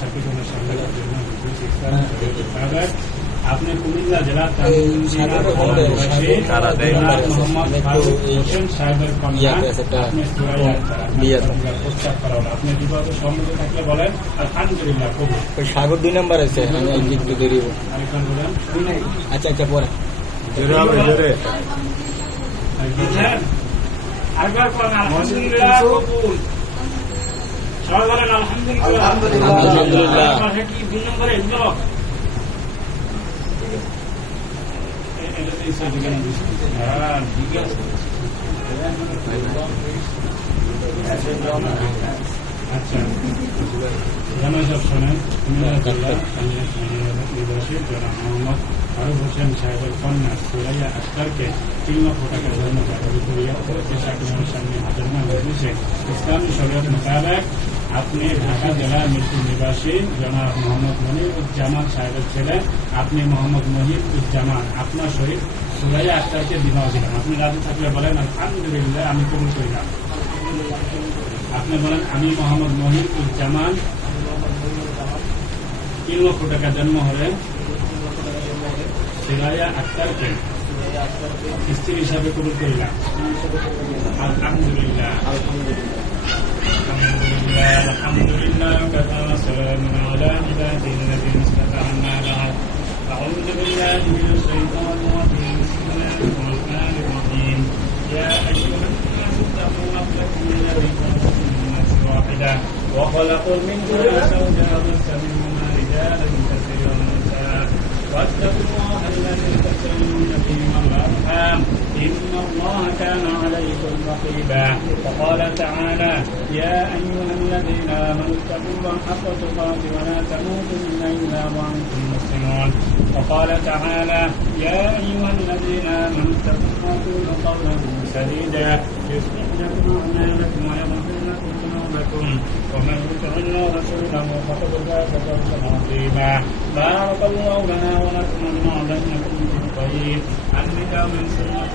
সাথে কোনো সাংবাদিক আপনি কুমিল্লা জেলার মোহাম্মদ ফারুক হোসেন সাহেবের কন্যা আপনি প্রস্তাব করা হলো। আপনি বিবাহ সম্মত থাকলে বলেন আলহামদুলিল্লাহ। কবুল। সাগর 2 নম্বর আছে, আমি একটু দেরি হবো। আরেকজন বলেন। আচ্ছা আচ্ছা পরে আরেকবার বলেন আলহামদুলিল্লাহ। কবুল। সবাই বলেন আলহামদুলিল্লাহ। আলহামদুলিল্লাহ। কি 2 নম্বরে এগুলো আচ্ছা জানাই সব শোনেন। নিবাসী জনাব মোহাম্মদ ফারুক হোসেন সাহেবের কন্যা সুরাইয়া আক্তারকে 3 লক্ষ টাকা জন্য সামনে হাজার হয়েছে। ইসলামী শরীয়ত মোতাবেক আপনি ঢাকা জেলার মিরপুর নিবাসী জনাব মোহাম্মদ মনিরুজ্জামান সাহেবের ছেলে আপনি মোহাম্মদ মনিরুজ্জামান আপনার সহিত সুরাইয়া আক্তারকে বিবাহ দিলেন। আপনি রাজি থাকলে বলেন আলহামদুলিল্লাহ, আমি কবুল করিলাম। আপনি বলেন আমি মোহাম্মদ মনিরুজ্জামান 3 লক্ষ টাকা জন্ম হলে সুরাইয়া আক্তারকে স্ত্রী হিসাবে কবুল করিলাম। আলহামদুলিল্লাহ। আলহামদুলিল্লাহ। أعوذ بالله من الشيطان الرجيم. بسم الله الرحمن الرحيم. يا أيها الناس اتقوا ربكم الذي خلقكم من نفس واحدة وخلق منها زوجها وبث منهما رجالا كثيرا ونساء واتقوا الله الذي تسألون به والأرحام إن الله كان عليكم رقيبا. وقال تعالى يا أيها الذين آمنوا اتقوا الله حق تقاته ولا تموتن إلا وأنتم مسلمون. وقال تعالى يا أيها الذين آمنوا اتقوا الله وقولوا قولا سديدا يصلح لكم أعمالكم ويغفر لكم ذنوبكم ومن يطع الله ورسوله فقد فاز فوزا عظيما. بارك الله لنا ولكم ونفعنا بكم في الطيب. النداء من سنة